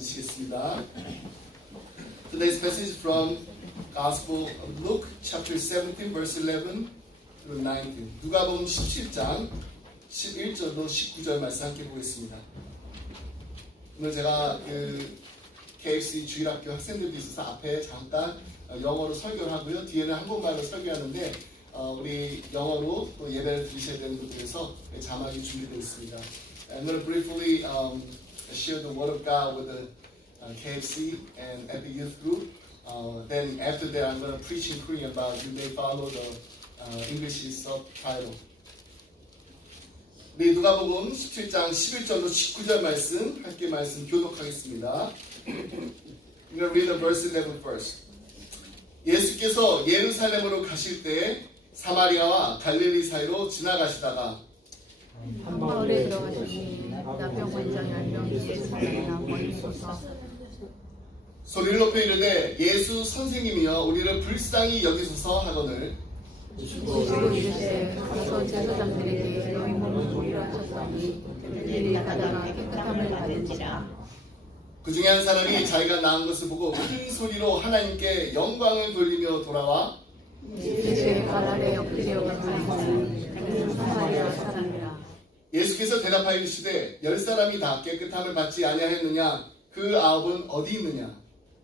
앉으시겠습니다. Today's passage from Gospel of Luke, chapter 17, verse 11 through 19. 누가복음 17장 11절로 19절 말씀 함께 보겠습니다. 오늘 제가 KFC 주일학교 학생들도 있어서 앞에 잠깐 영어로 설교를 하고요. 뒤에는 한국말로 설교하는데 우리 영어로 또 예배를 드리셔야 되는 분들에서 자막이 준비되어 있습니다. I'm going to briefly share the word of God with the KFC and Epic Youth Group. Then after that, I'm going to preach in Korean, but you may follow the English subtitle. 우리 누가복음 17장 11절로 19절 말씀 함께 말씀 교독하겠습니다. I'm going to read the verse 11 first. 예수께서 예루살렘으로 가실 때 사마리아와 갈릴리 사이로 지나가시다가 한 마을에 들어가시니 나병 환자가 명의에 사람이나 멀리서서 소리를 높여 이르되 예수 선생님이여 우리를 불쌍히 여기소서 하거늘 주시고 이르되 가서 제사장들에게 너희 몸을 보이라 하셨더니 그들이 가다가 깨끗함을 받은지라. 그 중에 한 사람이 자기가 나은 것을 보고 큰 소리로 하나님께 영광을 돌리며 돌아와 예수의 발 아래 엎드려 감사하니 그는 사마리아 사람이라. 예수께서 대답하여 이르시되 10사람이 다 깨끗함을 받지 아니하였느냐 그 아홉은 어디 있느냐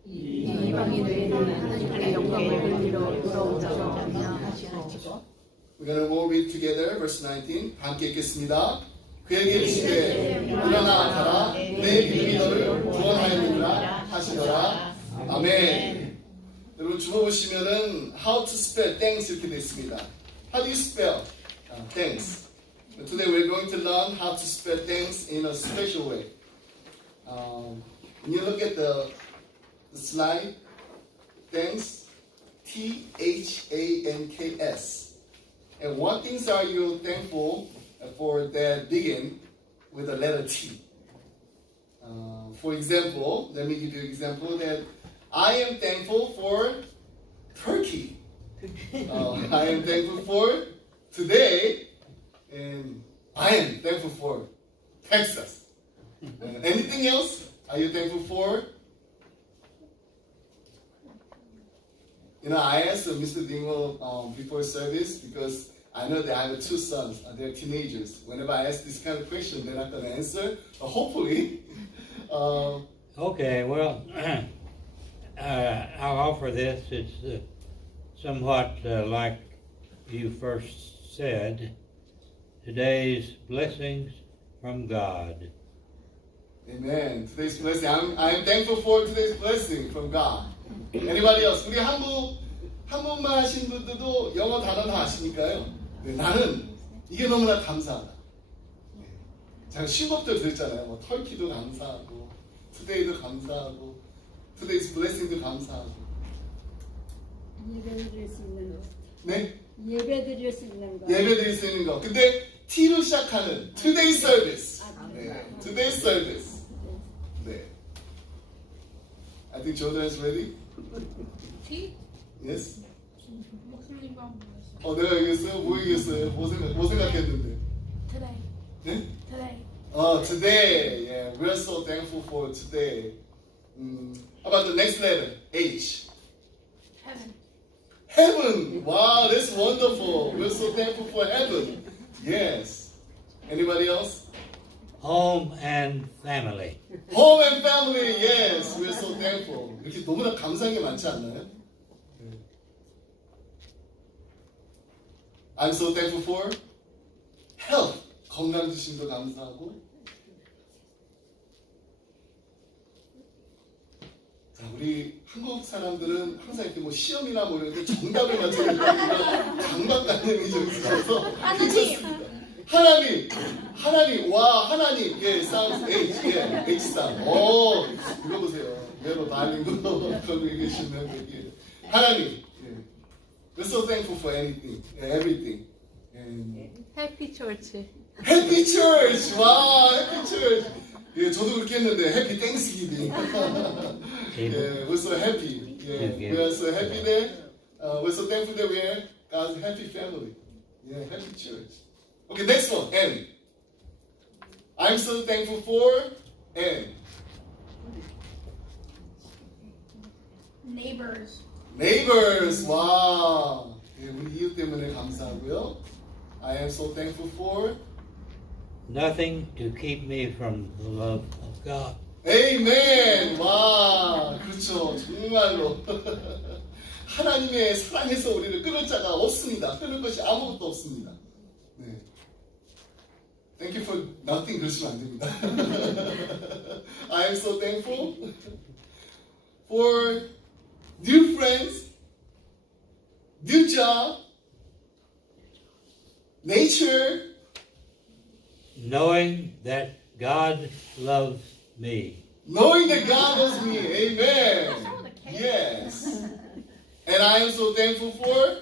이방인 외에는 하나님께 영광을 돌리러 돌아오자고 하시고. We're going to read together verse 19 함께 읽겠습니다. 그에게 이르시되 일어나 가라 내 믿음이 너를 구원하였느니라 하시더라. 아멘. 여러분 주보 보시면은 how to spell thanks 이렇게 되어 있습니다. How do you spell thanks? Today we're going to learn how to spell thanks in a special way. When you look at the slide, thanks, T-H-A-N-K-S. And what things are you thankful for that begin with the letter T? For example, let me give you an example that I am thankful for Turkey. I am thankful for today, and I am thankful for Texas. Anything else? Are you thankful for? You know, I asked Mr. Dingo before service because I know that I have two sons. They're teenagers. Whenever I ask this kind of question, they're not going to answer. Hopefully. Okay, well, I'll offer this. It's somewhat like you first said. Today's blessings from God. Amen. Today's blessing. I'm thankful for today's blessing from God. Anybody else? 우리 한국말 하시는 분들도 영어 단어 다 아시니까요. 네, 나는 이게 너무나 감사하다. 제가 쉬운 것들 들었잖아요. 뭐 터키도 감사하고, 투데이도 감사하고, 투데이's blessing도 감사하고. 예배 드릴 수 있는 거. 네? 예배 드릴 수 있는 거. 예배 드릴 수 있는 거. 근데 T로 시작하는 today's service. 네, today's service. 네. I think children is ready. T? Yes. 목소리가 뭐였어? 내가 얘기했어요? 뭐 얘기했어요? 뭐 생각했는데? Today. 네? Today. Today. Yeah, we're so thankful for today. How about the next letter? H. Heaven. Heaven. Wow, that's wonderful. We're so thankful for heaven. Yes. Anybody else? Home and family. Home and family. Yes, we're so thankful. 이렇게 너무나 감사한 게 많지 않나요? I'm so thankful for health. 건강 주심도 감사하고. 자, 우리 한국 사람들은 항상 이렇게 뭐 시험이나 뭐 이런 데 정답을 맞추는 이런 강박관념이 좀 있어서 하나님, 와, 하나님, 예, sounds H, 예, H sound. 이거 보세요. 내로 말린 거, 거기 계시면 여기. 하나님, 예. We're so thankful for anything, everything. And 해피 철치. Happy Church, 와, Happy Church. 예, 저도 그렇게 했는데, Happy Thanksgiving. 예, we're so happy. Yeah, we are so happy that, we're so thankful that we are God's happy family. Yeah, happy church. Okay, next one, N. I'm so thankful for N. Neighbors. Neighbors. 와. 예, 우리 이웃 때문에 감사하고요. I am so thankful for. Nothing to keep me from the love of God. Amen. 와. 그렇죠. 정말로. 하나님의 사랑에서 우리를 끊을 자가 없습니다. 끊을 것이 아무것도 없습니다. 네. Thank you for nothing 그러시면 안 됩니다. I am so thankful for new friends, new job, nature, Knowing that God loves me. knowing that God loves me. Amen. Some of the kids. Yes. And I am so thankful for,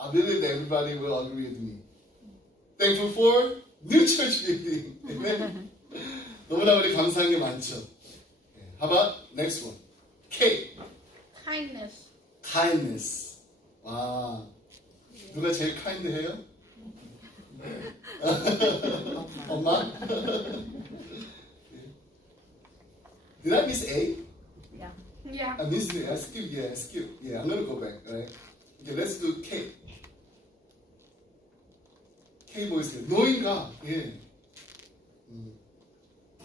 I believe that everybody will agree with me. Thankful for new church building. Amen. 너무나 우리 감사한 게 많죠. How about next one? K. Kindness. Kindness. 와, 누가 제일 kind 해요? 엄마? Did I miss A? Yeah. I missed it. I skipped. Yeah, I skipped. Yeah, I'm gonna go back. Right? Okay, let's do K. K 보이세요? Knowing God. 예.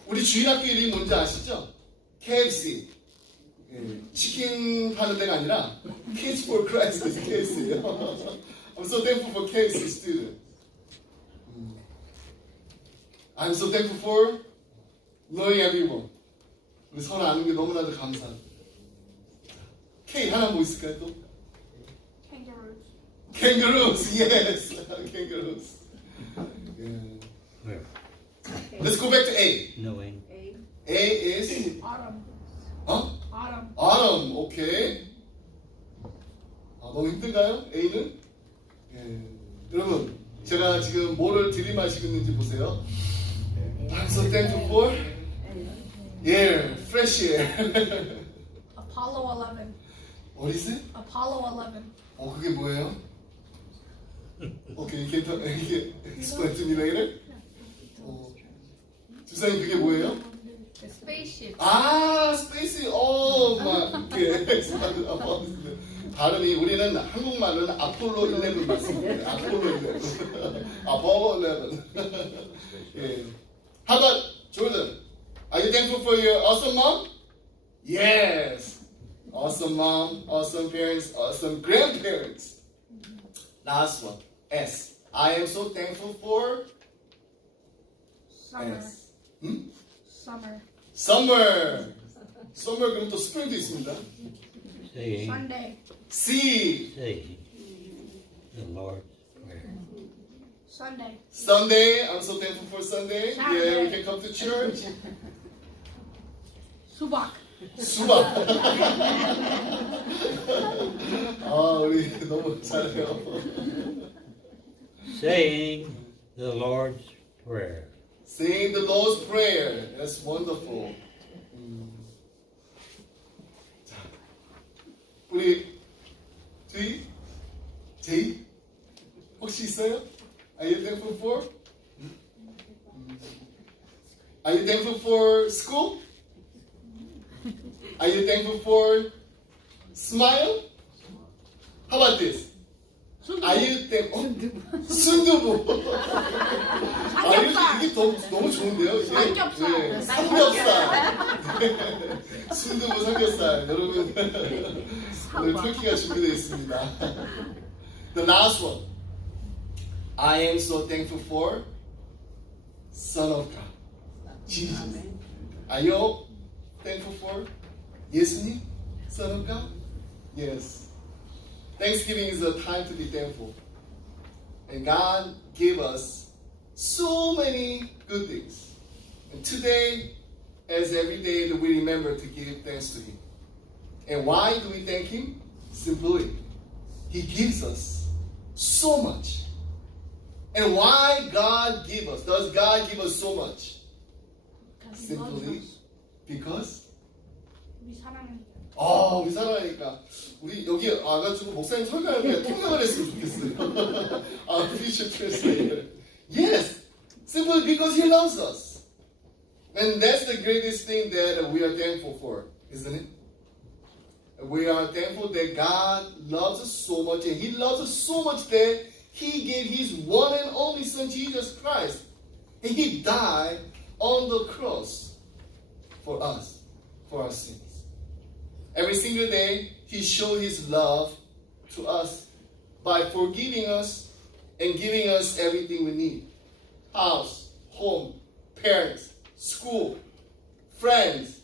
우리 주일학교 이름이 뭔지 아시죠? KFC. 예, 치킨 파는 데가 아니라 Kids for Christ is KFC예요. I'm so thankful for KFC student. I'm so thankful for knowing everyone. 우리 서로 아는 게 너무나도 감사합니다. K 하나 뭐 있을까요 또? Kangaroos. Kangaroos, yes, kangaroos. Yeah. Where? Let's go back to A. Knowing. A is Autumn. huh? Autumn. Autumn, okay. 아, 너무 힘든가요? A는? 예. 여러분, 제가 지금 뭐를 들이마시고 있는지 보세요. I'm so thankful for air, fresh air. Apollo 11. What is it? Apollo 11. 그게 뭐예요? Okay, you can explain to me later. 주사님 그게 뭐예요? The spaceship. 아, 스페이스. 오케이. 발음이 우리는 한국말로는 아폴로 11 맞습니다. 아폴로 11. 아폴로 11. 예. How about Jordan? Are you thankful for your awesome mom? Yes. Awesome mom, awesome parents, awesome grandparents. Last one. S. I am so thankful for Summer. S. Summer. Summer. Summer 그럼 또 spring도 있습니다. Saying. Sunday. C. Saying. The Lord's Prayer. Sunday. Sunday. I'm so thankful for Sunday. Yeah, Saturday. we can come to church. Subak. 수박. 아, 우리 너무 잘해요. Saying the Lord's Prayer. Saying the Lord's Prayer. That's wonderful. 자, 우리 제이 혹시 있어요? Are you thankful for? Are you thankful for school? Are you thankful for smile? How about this? Are you thankful? 순두부. 이게 너무 좋은데요? 이게? 삼겹살. 네, 삼겹살. 네. 순두부 삼겹살. 여러분 오늘 터키가 준비되어 있습니다. The last one. I am so thankful for Son of God. Jesus. Are you thankful for 예수님? Son of God? Yes. Thanksgiving is a time to be thankful. And God gave us so many good things. And today, as every day, that we remember to give thanks to Him. And why do we thank Him? Simply, He gives us so much. And why God give us? Does God give us so much? Because he loves Simply us. because 우리 사랑하니까. 우리 사랑하니까 우리 여기 와가지고 목사님 설교하는데 통역을 했으면 좋겠어요. Future translator. Yes, simply because He loves us, and that's the greatest thing that we are thankful for, isn't it? We are thankful that God loves us so much, and He loves us so much that He gave His one and only Son, Jesus Christ. And He died on the cross for us, for our sins. Every single day, He showed His love to us by forgiving us and giving us everything we need. House, home, parents, school, friends,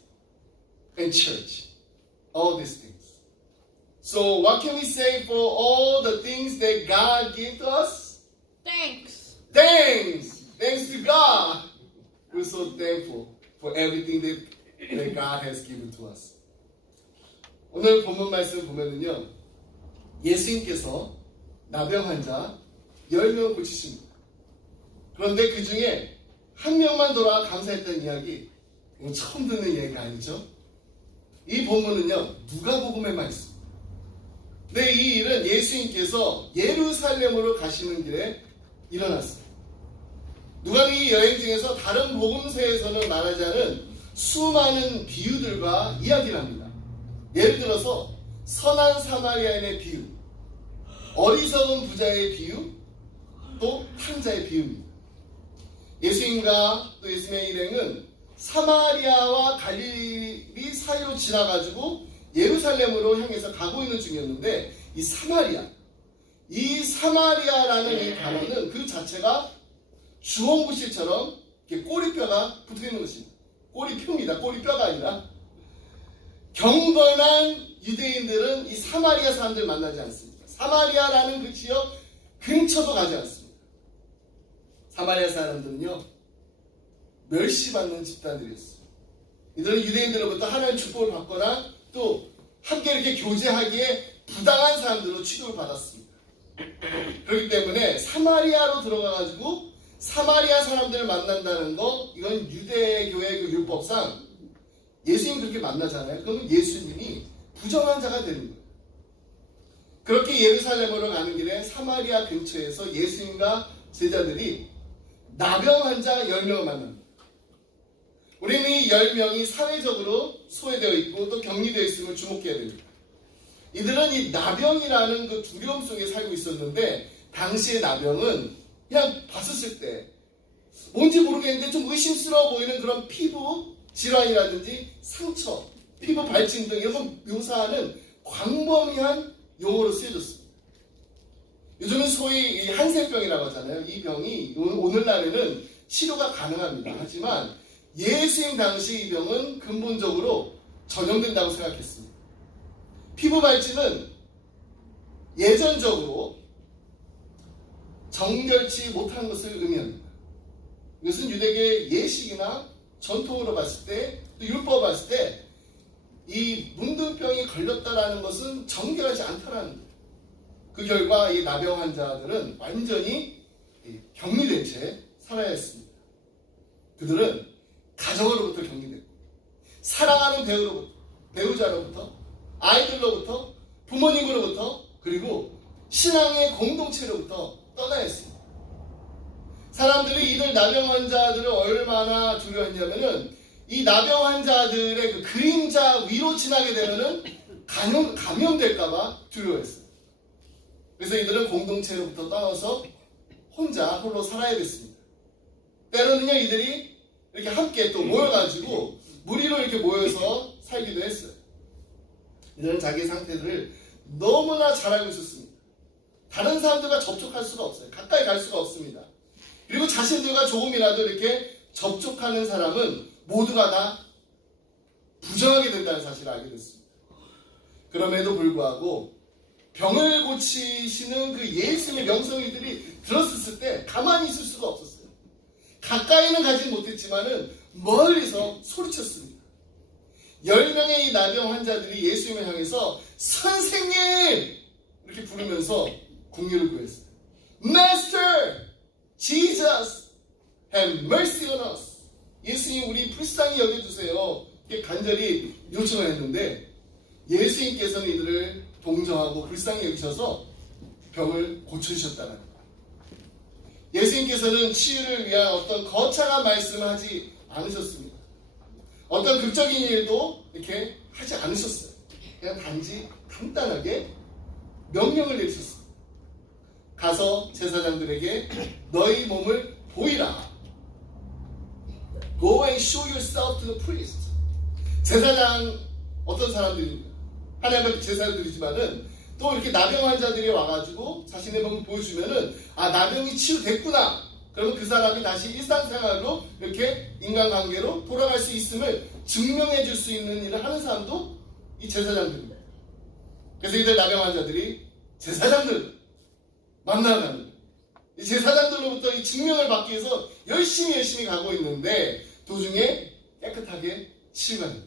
and church. All these things. So what can we say for all the things that God gave to us? Thanks. Thanks! Thanks to God! We're so thankful for everything that God has given to us. 오늘 본문 말씀 보면은요, 예수님께서 나병 환자 10명 고치십니다. 그런데 그 중에 한 명만 돌아와 감사했다는 이야기, 이거 처음 듣는 이야기가 아니죠? 이 본문은요, 누가복음의 말씀. 근데 이 일은 예수님께서 예루살렘으로 가시는 길에 일어났습니다. 누가는 이 여행 중에서 다른 복음서에서는 말하지 않은 수많은 비유들과 이야기를 합니다. 예를 들어서 선한 사마리아인의 비유, 어리석은 부자의 비유, 또 탕자의 비유입니다. 예수님과 또 예수님의 일행은 사마리아와 갈릴리 사이로 지나가지고 예루살렘으로 향해서 가고 있는 중이었는데, 이 사마리아라는 이 단어는 그 자체가 주홍부실처럼 이렇게 꼬리뼈가 붙어있는 것입니다. 꼬리표입니다. 꼬리뼈가 아니라. 경건한 유대인들은 이 사마리아 사람들 만나지 않습니다. 사마리아라는 그 지역 근처도 가지 않습니다. 사마리아 사람들은요, 멸시받는 집단들이었어요. 이들은 유대인들로부터 하나님의 축복을 받거나 또 함께 이렇게 교제하기에 부당한 사람들로 취급을 받았습니다. 그렇기 때문에 사마리아로 들어가가지고 사마리아 사람들을 만난다는 거, 이건 유대교의 그 율법상 예수님 그렇게 만나잖아요. 그러면 예수님이 부정한 자가 되는 거예요. 그렇게 예루살렘으로 가는 길에 사마리아 근처에서 예수님과 제자들이 나병 환자 10명을 만납니다. 우리는 이 10명이 사회적으로 소외되어 있고 또 격리되어 있음을 주목해야 됩니다. 이들은 이 나병이라는 그 두려움 속에 살고 있었는데, 당시의 나병은 그냥 봤었을 때 뭔지 모르겠는데 좀 의심스러워 보이는 그런 피부 질환이라든지 상처, 피부 발진 등 이런 걸 묘사하는 광범위한 용어로 쓰여졌습니다. 요즘은 소위 이 한센병이라고 하잖아요. 이 병이 오늘날에는 치료가 가능합니다. 하지만 예수님 당시 이 병은 근본적으로 전염된다고 생각했습니다. 피부 발진은 예전적으로 정결치 못한 것을 의미합니다. 이것은 유대계의 예식이나 전통으로 봤을 때, 또 율법을 봤을 때 이 문둥병이 걸렸다라는 것은 정결하지 않다라는 거예요. 그 결과 이 나병 환자들은 완전히 격리된 채 살아야 했습니다. 그들은 가정으로부터 격리됐고, 사랑하는 배우자로부터, 아이들로부터, 부모님으로부터, 그리고 신앙의 공동체로부터 떠나야 했습니다. 사람들이 이들 나병 환자들을 얼마나 두려워했냐면은, 이 나병 환자들의 그 그림자 위로 지나게 되면은 감염될까봐 두려워했어요. 그래서 이들은 공동체로부터 떠나서 홀로 살아야 됐습니다. 때로는요, 이들이 이렇게 함께 또 모여가지고 무리로 이렇게 모여서 살기도 했어요. 이들은 자기 상태들을 너무나 잘 알고 있었습니다. 다른 사람들과 접촉할 수가 없어요. 가까이 갈 수가 없습니다. 그리고 자신들과 조금이라도 이렇게 접촉하는 사람은 모두가 다 부정하게 된다는 사실을 알게 됐습니다. 그럼에도 불구하고 병을 고치시는 그 예수님의 명성이들이 들었을 때 가만히 있을 수가 없었어요. 가까이는 가지 못했지만은 멀리서 소리쳤습니다. 10명의 이 나병 환자들이 예수님을 향해서 선생님! 이렇게 부르면서 공유를 구했어요. Master! Jesus! Have mercy on us! 예수님, 우리 불쌍히 여겨주세요. 이렇게 간절히 요청을 했는데, 예수님께서는 이들을 동정하고 불쌍히 여기셔서 병을 고쳐주셨다는 거예요. 예수님께서는 치유를 위한 어떤 거창한 말씀을 하지 않으셨습니다. 어떤 극적인 일도 이렇게 하지 않으셨어요. 그냥 단지 간단하게 명령을 내리셨습니다. 가서 제사장들에게 너희 몸을 보이라. Go and show yourself to the priest. 제사장 어떤 사람들입니까? 하나님 앞에 제사를 드리지만은 또 이렇게 나병 환자들이 와가지고 자신의 몸을 보여주면은 아 나병이 치유됐구나. 그러면 그 사람이 다시 일상생활로 이렇게 인간관계로 돌아갈 수 있음을 증명해 줄 수 있는 일을 하는 사람도 이 제사장들입니다. 그래서 이들 나병 환자들이 제사장들 만나러 갑니다. 이 제사장들로부터 이 증명을 받기 위해서 열심히 가고 있는데 도중에 깨끗하게 치유가 됩니다.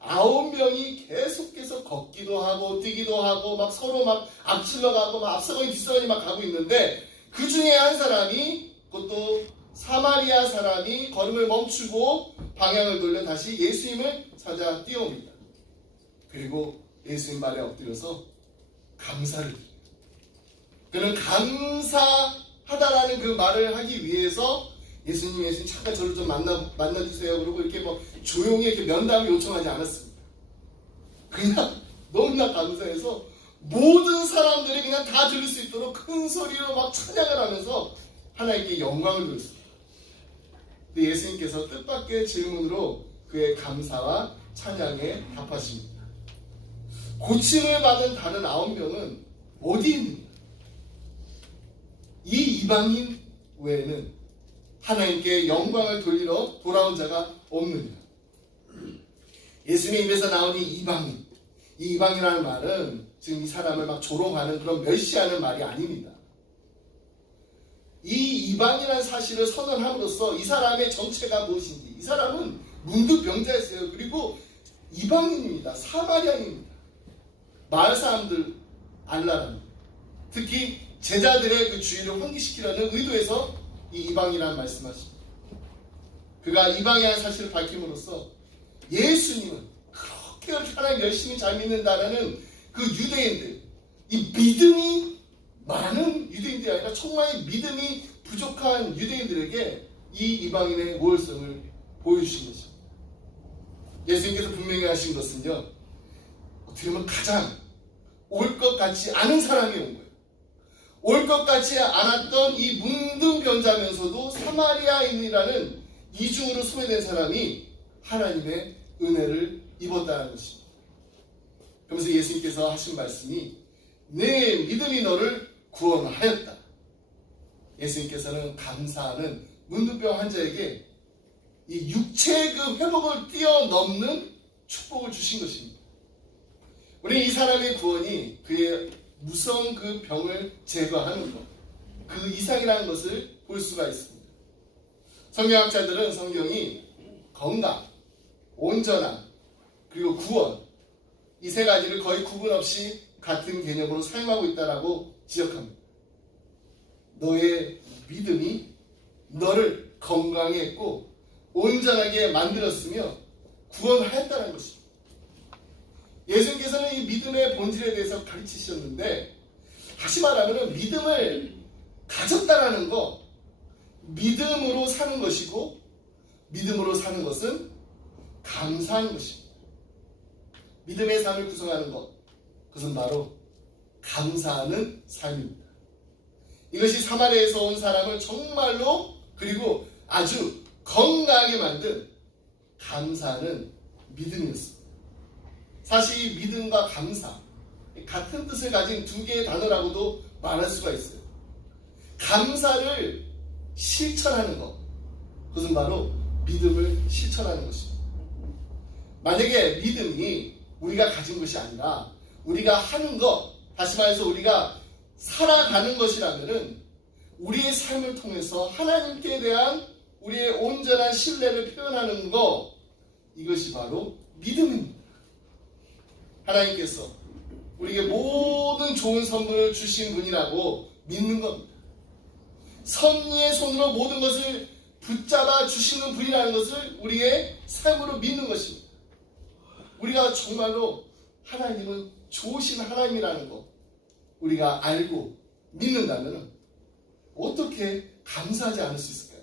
9명이 계속해서 걷기도 하고 뛰기도 하고 막 서로 막 앞질러 가고 막 앞서거니 뒤서거니 막 가고 있는데 그 중에 한 사람이 그것도 사마리아 사람이 걸음을 멈추고 방향을 돌려 다시 예수님을 찾아 뛰어옵니다. 그리고 예수님 발에 엎드려서 감사를 드립니다. 그는 감사하다라는 그 말을 하기 위해서 예수님 잠깐 저를 좀 만나주세요. 그리고 이렇게 뭐 조용히 이렇게 면담을 요청하지 않았습니다. 그냥 너무나 감사해서 모든 사람들이 그냥 다 들을 수 있도록 큰 소리로 막 찬양을 하면서 하나님께 영광을 돌렸습니다. 근데 예수님께서 뜻밖의 질문으로 그의 감사와 찬양에 답하십니다. 고침을 받은 다른 9명은 어디 있느냐? 이 이방인 외에는 하나님께 영광을 돌리러 돌아온 자가 없느냐? 예수님의 입에서 나온 이 이방인, 이 이방이라는 말은 지금 이 사람을 막 조롱하는 그런 멸시하는 말이 아닙니다. 이 이방이라는 사실을 선언함으로써 이 사람의 정체가 무엇인지, 이 사람은 문둥병자였어요. 그리고 이방인입니다. 사마리아인입니다. 마을 사람들 알라랍니다. 특히 제자들의 그 주의를 환기시키려는 의도에서 이 이방이라는 말씀하십니다. 그가 이방이라는 사실을 밝힘으로써 예수님은 그렇게 하나님 열심히 잘 믿는다라는 그 유대인들, 이 믿음이 많은 유대인들이 아니라 정말 믿음이 부족한 유대인들에게 이 이방인의 모혈성을 보여주신 것입니다. 예수님께서 분명히 하신 것은요, 어떻게 보면 가장 올 것 같지 않은 사람이 온 거예요. 올 것 같지 않았던 이 문둥병자면서도 사마리아인이라는 이중으로 소외된 사람이 하나님의 은혜를 입었다는 것입니다. 그러면서 예수님께서 하신 말씀이 내 믿음이 너를 구원하였다. 예수님께서는 감사하는 문둥병 환자에게 이 육체의 그 회복을 뛰어넘는 축복을 주신 것입니다. 우리 이 사람의 구원이 그의 무서운 그 병을 제거하는 것, 그 이상이라는 것을 볼 수가 있습니다. 성경학자들은 성경이 건강, 온전함, 그리고 구원, 이 세 가지를 거의 구분 없이 같은 개념으로 사용하고 있다라고 지적합니다. 너의 믿음이 너를 건강에 했고 온전하게 만들었으며 구원하였다는 것입니다. 예수님께서는 이 믿음의 본질에 대해서 가르치셨는데, 다시 말하면 믿음을 가졌다라는 거, 믿음으로 사는 것이고 믿음으로 사는 것은 감사한 것입니다. 믿음의 삶을 구성하는 것, 그것은 바로 감사하는 삶입니다. 이것이 사마리아에서 온 사람을 정말로 그리고 아주 건강하게 만든 감사하는 믿음이었습니다. 사실 이 믿음과 감사, 같은 뜻을 가진 두 개의 단어라고도 말할 수가 있어요. 감사를 실천하는 것, 그것은 바로 믿음을 실천하는 것입니다. 만약에 믿음이 우리가 가진 것이 아니라 우리가 하는 것, 다시 말해서 우리가 살아가는 것이라면은 우리의 삶을 통해서 하나님께 대한 우리의 온전한 신뢰를 표현하는 것, 이것이 바로 믿음입니다. 하나님께서 우리에게 모든 좋은 선물을 주신 분이라고 믿는 겁니다. 섭리의 손으로 모든 것을 붙잡아 주시는 분이라는 것을 우리의 삶으로 믿는 것입니다. 우리가 정말로 하나님은 좋으신 하나님이라는 것 우리가 알고 믿는다면 어떻게 감사하지 않을 수 있을까요?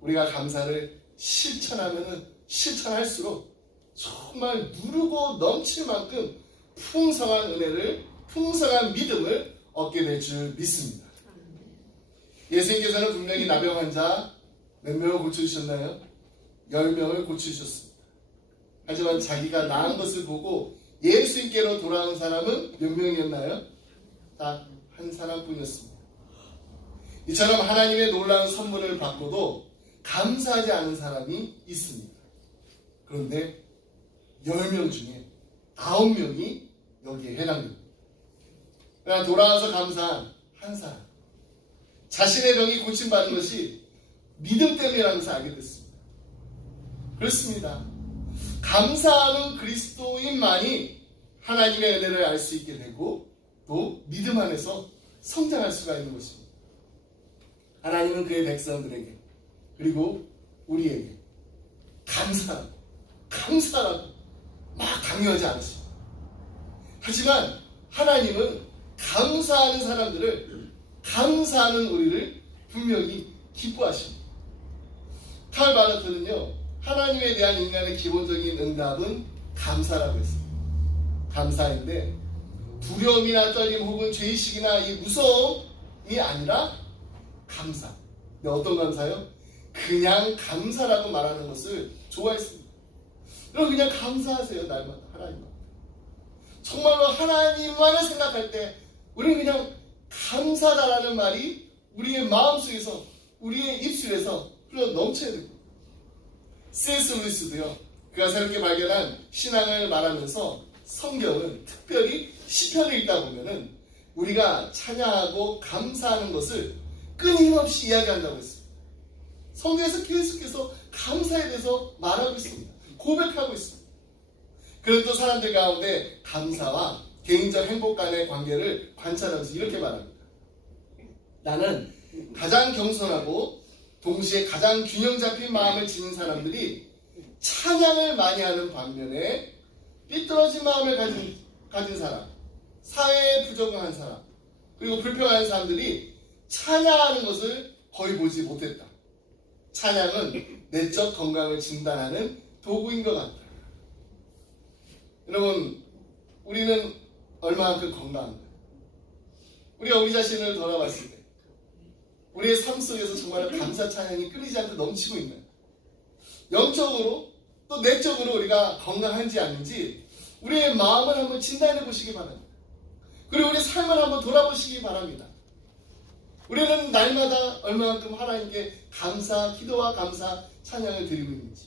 우리가 감사를 실천하면 실천할수록 정말 누르고 넘칠 만큼 풍성한 은혜를, 풍성한 믿음을 얻게 될 줄 믿습니다. 예수님께서는 분명히 나병 환자 몇 명을 고쳐주셨나요? 10명을 고쳐주셨습니다. 하지만 자기가 나은 것을 보고 예수님께로 돌아온 사람은 몇 명이었나요? 딱 한 사람뿐이었습니다. 이처럼 하나님의 놀라운 선물을 받고도 감사하지 않은 사람이 있습니다. 그런데 10명 중에 9명이 여기에 해당됩니다. 그러나 돌아와서 감사한 한 사람, 자신의 병이 고침받은 것이 믿음 때문이라는 것을 알게 됐습니다. 그렇습니다. 감사하는 그리스도인만이 하나님의 은혜를 알 수 있게 되고 또 믿음 안에서 성장할 수가 있는 것입니다. 하나님은 그의 백성들에게 그리고 우리에게 감사라고 막 강요하지 않으십니다. 하지만 하나님은 감사하는 사람들을, 감사하는 우리를 분명히 기뻐하십니다. 칼 바르트는요, 하나님에 대한 인간의 기본적인 응답은 감사라고 했어요. 감사인데 두려움이나 떨림 혹은 죄의식이나 이 무서움이 아니라 감사. 근데 어떤 감사요? 그냥 감사라고 말하는 것을 좋아했습니다. 여러분 그냥 감사하세요. 날마다 하나님만. 정말로 하나님만을 생각할 때 우리는 그냥 감사다라는 말이 우리의 마음속에서, 우리의 입술에서 흘러 넘쳐야 됩니다. C.S. 루이스도요, 그가 새롭게 발견한 신앙을 말하면서 성경은 특별히 시편을 읽다 보면은 우리가 찬양하고 감사하는 것을 끊임없이 이야기한다고 했습니다. 성경에서 계속해서 감사에 대해서 말하고 있습니다. 고백하고 있습니다. 그런 또 사람들 가운데 감사와 개인적 행복 간의 관계를 관찰하면서 이렇게 말합니다. 나는 가장 겸손하고 동시에 가장 균형 잡힌 마음을 지닌 사람들이 찬양을 많이 하는 반면에 삐뚤어진 마음을 가진 사람, 사회에 부적응한 사람, 그리고 불평하는 사람들이 찬양하는 것을 거의 보지 못했다. 찬양은 내적 건강을 진단하는 도구인 것 같다. 여러분, 우리는 얼마만큼 건강한가? 우리가 우리 자신을 돌아봤을 때 우리의 삶 속에서 정말 감사 찬양이 끊이지 않고 넘치고 있는, 영적으로 또 내적으로 우리가 건강한지 아닌지 우리의 마음을 한번 진단해 보시기 바랍니다. 그리고 우리 삶을 한번 돌아보시기 바랍니다. 우리는 날마다 얼마만큼 하나님께 감사, 기도와 감사, 찬양을 드리고 있는지.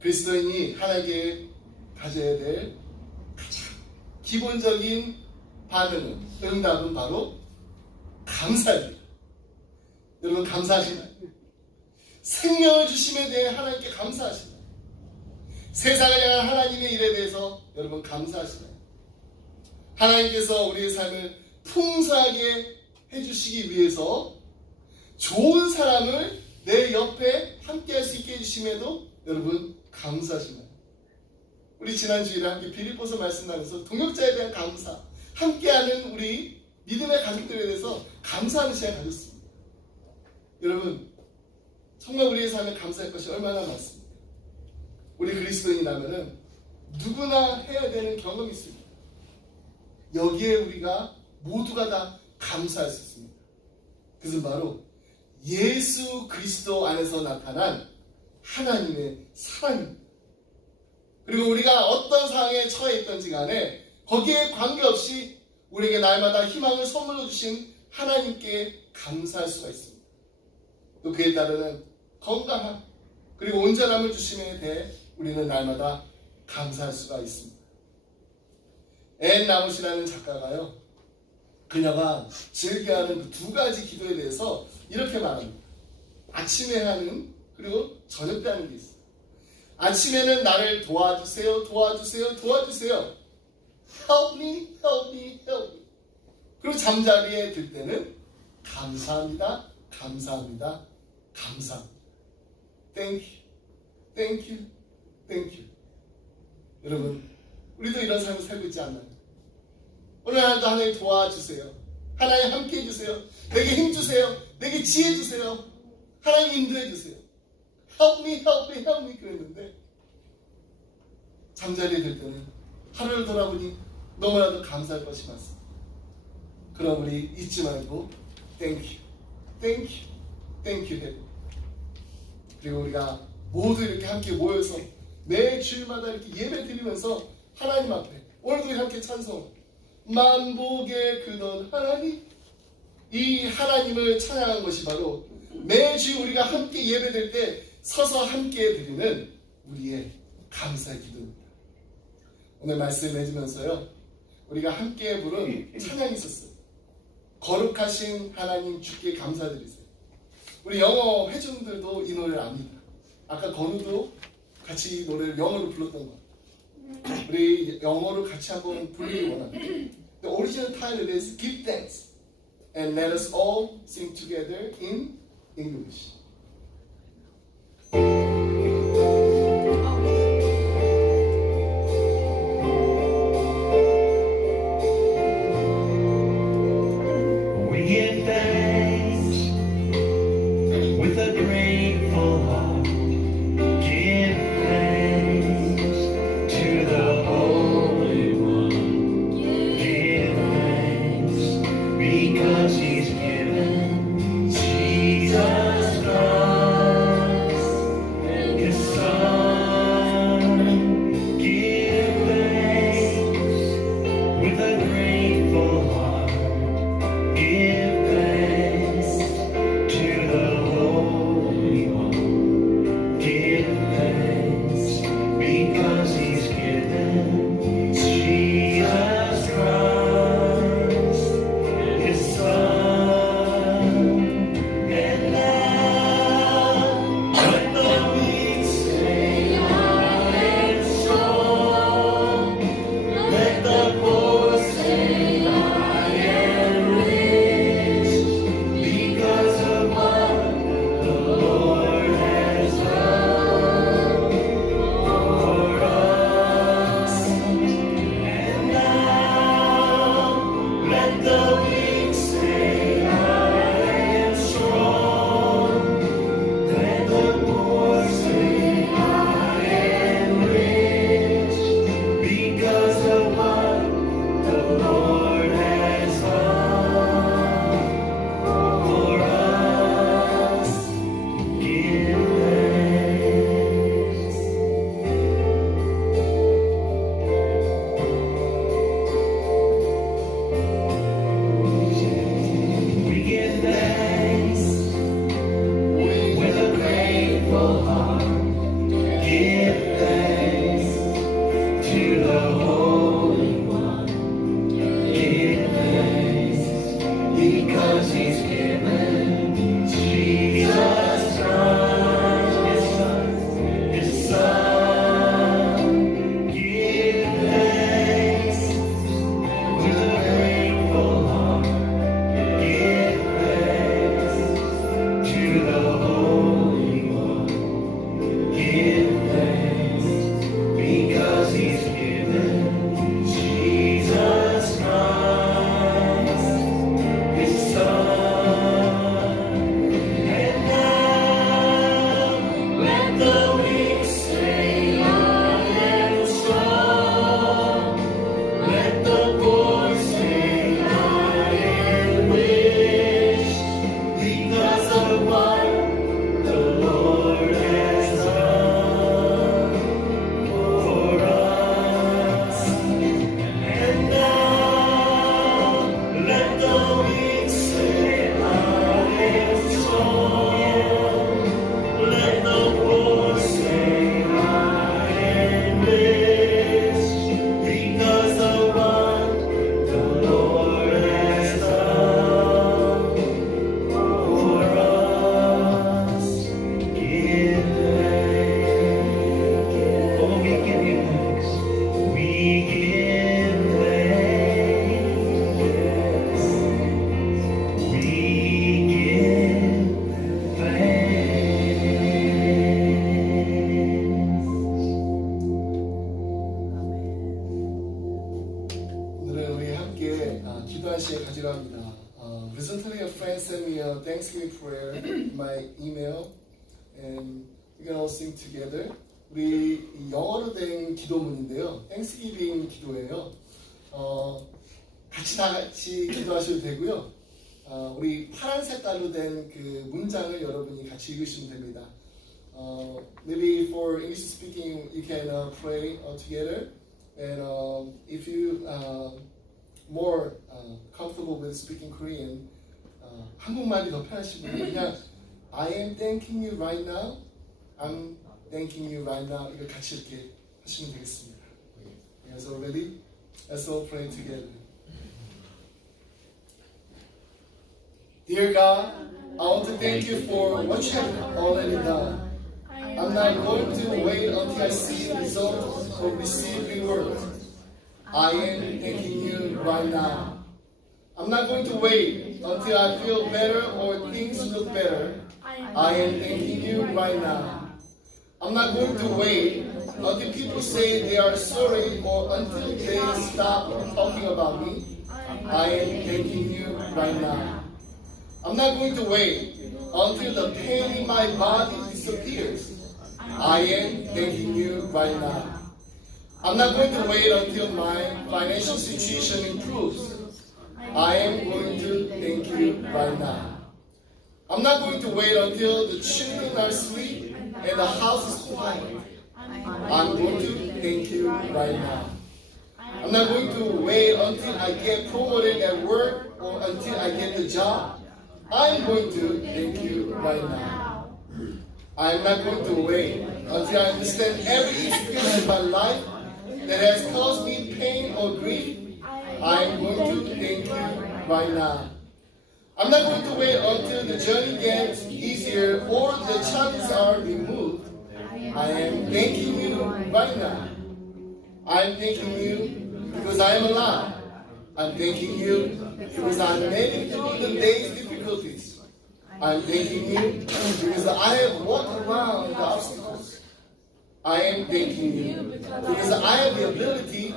그리스도인이 하나님께 가져야 될 가장 기본적인 반응은, 응답은 바로 감사입니다. 여러분 감사하시나요? 생명을 주심에 대해 하나님께 감사하시나요? 세상을 향한 하나님의 일에 대해서 여러분 감사하시나요? 하나님께서 우리의 삶을 풍성하게 해주시기 위해서 좋은 사람을 내 옆에 함께 할 수 있게 해주심에도 여러분 감사하시나요? 우리 지난 주일에 함께 빌립보서 말씀 나누면서 동역자에 대한 감사, 함께하는 우리 믿음의 가족들에 대해서 감사하는 시간을 가졌습니다. 여러분 정말 우리의 삶에 감사할 것이 얼마나 많습니까? 우리 그리스도인이라면 누구나 해야 되는 경험이 있습니다. 여기에 우리가 모두가 다 감사할 수 있습니다. 그것은 바로 예수 그리스도 안에서 나타난 하나님의 사랑입니다. 그리고 우리가 어떤 상황에 처해 있던지 간에 거기에 관계없이 우리에게 날마다 희망을 선물로 주신 하나님께 감사할 수가 있습니다. 또 그에 따르는 건강함 그리고 온전함을 주심에 대해 우리는 날마다 감사할 수가 있습니다. 앤 라모시라는 작가가요, 그녀가 즐겨하는 그 두 가지 기도에 대해서 이렇게 말합니다. 아침에 하는 그리고 저녁 때 하는 게 있어요. 아침에는 나를 도와주세요, 도와주세요, 도와주세요. Help me, help me, help me. 그리고 잠자리에 들 때는 감사합니다, 감사합니다, 감사합니다. Thank you, thank you, thank you. 여러분, 우리도 이런 삶을 살고 있지 않나요? 오늘 하나도 하나님 도와주세요. 하나님 함께 해주세요. 내게 힘주세요. 내게 지혜 주세요. 하나님 인도해 주세요. Help me, help me, help me 그랬는데 잠자리에 들 때는 하루를 돌아보니 너무나도 감사할 것이 많습니다. 그럼 우리 잊지 말고 Thank you, Thank you, Thank you 해도, 그리고 우리가 모두 이렇게 함께 모여서 매 주일마다 이렇게 예배 드리면서 하나님 앞에 오늘도 함께 찬송, 만복의 근원 하나님, 이 하나님을 찬양한 것이 바로 매주 우리가 함께 예배드릴 때 서서 함께 드리는 우리의 감사의 기도입니다. 오늘 말씀 맺으면서요, 우리가 함께 부른 찬양이 있었어요. 거룩하신 하나님 주께 감사드리세요. 우리 영어 회중들도 이 노래를 압니다. 아까 건우도 같이 이 노래를 영어로 불렀던 것 같아요. 우리 영어로 같이 한번 부르기 원합니다. The original title is Give Thanks, and let us all sing together in English. We give thanks with a grateful heart. Give thanks to the Holy One. Give thanks because He's given Jesus Christ, His Son. Give thanks with a grateful heart. Give thanks to the Holy One. Give thanks because He's given Jesus Christ, His Son. And now let the weak say, I am strong. Let the poor say, I am rich, because of what the Lord has done for us. And now let the weak say, I am strong. Let the poor say, I am rich, because of what the Lord has done for us. Give thanks. We give thanks with a grateful heart. Give thanks to the Holy One. Give thanks because He's given Jesus Christ, His Son, His Son. Give thanks with a grateful heart. Give thanks to the Holy One. Give thanks because He's given Jesus Christ, His Son. And now let the weak say, I am strong. Let the poor say, I am rich, because of what the Lord has done for us. And now let the weak say, I am strong. Let the poor say, I am rich, because of what the Lord has done for us. Give thanks. Oh, we give you thanks. We give thanks. We give 오늘은 우리 함께 기도할 시간 가지려 합니다. Recently a friend sent me a Thanksgiving prayer in my email, and we're gonna all sing together. 우리 영어로 된 기도문인데요. 땡스기빙 기도예요. 다 같이 기도하셔도 되고요. 우리 파란색 깔로 된 그 문장을 여러분이 같이 읽으시면 됩니다. Maybe for English speaking, you can pray together. And if you more comfortable with speaking Korean, 한국말이 더 편하신 분은 그냥 I am thanking you right now. I'm thanking you right now. 이걸 같이 이렇게 하시면 되겠습니다. You guys all ready? Let's all pray together. Dear God, I want to thank you for what you have already done. I'm not going to wait until I see results or receive rewards. I am thanking you right now. I'm not going to wait until I feel better or things look better. I am thanking you right now. I'm not going to wait until people say they are sorry or until they stop talking about me. I am thanking you right now. I'm not going to wait until the pain in my body disappears. I am thanking you right now. I'm not going to wait until my financial situation improves. I am going to thank you right now. I'm not going to wait until the children are asleep and the house is quiet. I'm going to thank you right now. I'm not going to wait until I get promoted at work or until I get the job. I'm going to thank you right now. I'm not going to wait until I understand every experience in my life that has caused me pain or grief. I'm going to thank you right now. I'm not going to wait until the journey gets easier or the challenges are removed. I am thanking you right now. I'm thanking you because I am alive. I'm thanking you because I made it through the day's difficulties. I'm thanking you because I have walked around the obstacles. I am thanking you because I have the ability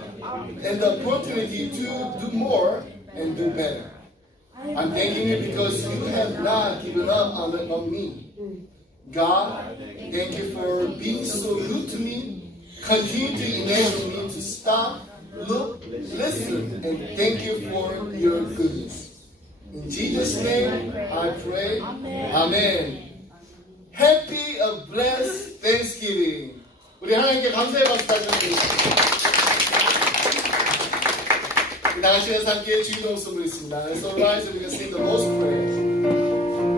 and the opportunity to do more and do better. I'm thanking you because you have not given up on me. God, thank you for being so good to me. Continue to enable me to stop, look, listen, and thank you for your goodness. In Jesus' name, I pray. Amen. Happy, a blessed Thanksgiving. 우리 하나님께 감사의 박수 드립니다. 나가시는 삶기에 주인공 선물 있습니다. So rise and we can sing the Lord's Prayer.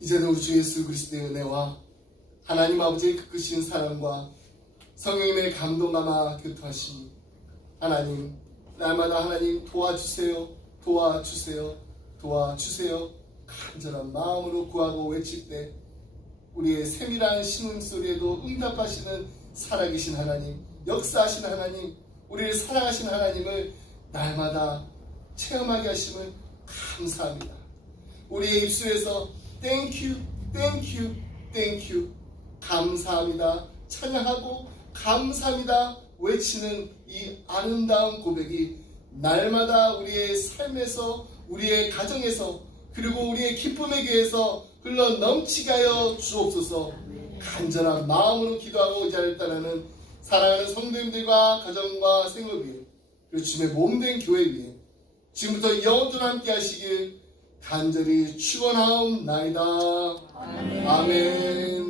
이제는 우리 주 예수 그리스도의 은혜와 하나님 아버지의 그 크신 사랑과 성령님의 감동감화 교통하심 하나님 날마다 하나님 도와주세요 도와주세요 도와주세요 간절한 마음으로 구하고 외칠 때 우리의 세밀한 신음소리에도 응답하시는 살아계신 하나님, 역사하시는 하나님, 우리를 사랑하시는 하나님을 날마다 체험하게 하심을 감사합니다. 우리의 입술에서 Thank you, Thank you, Thank you, 감사합니다, 찬양하고 감사합니다 외치는 이 아름다운 고백이 날마다 우리의 삶에서, 우리의 가정에서, 그리고 우리의 기쁨의 교회에서 흘러 넘치게 하여 주옵소서. 간절한 마음으로 기도하고 이 자리를 따르는 사랑하는 성도님들과 가정과 생활 위해, 그리고 주님의 몸된 교회 위해 지금부터 영원토록 함께 하시길 간절히 축원하옵나이다. 아멘.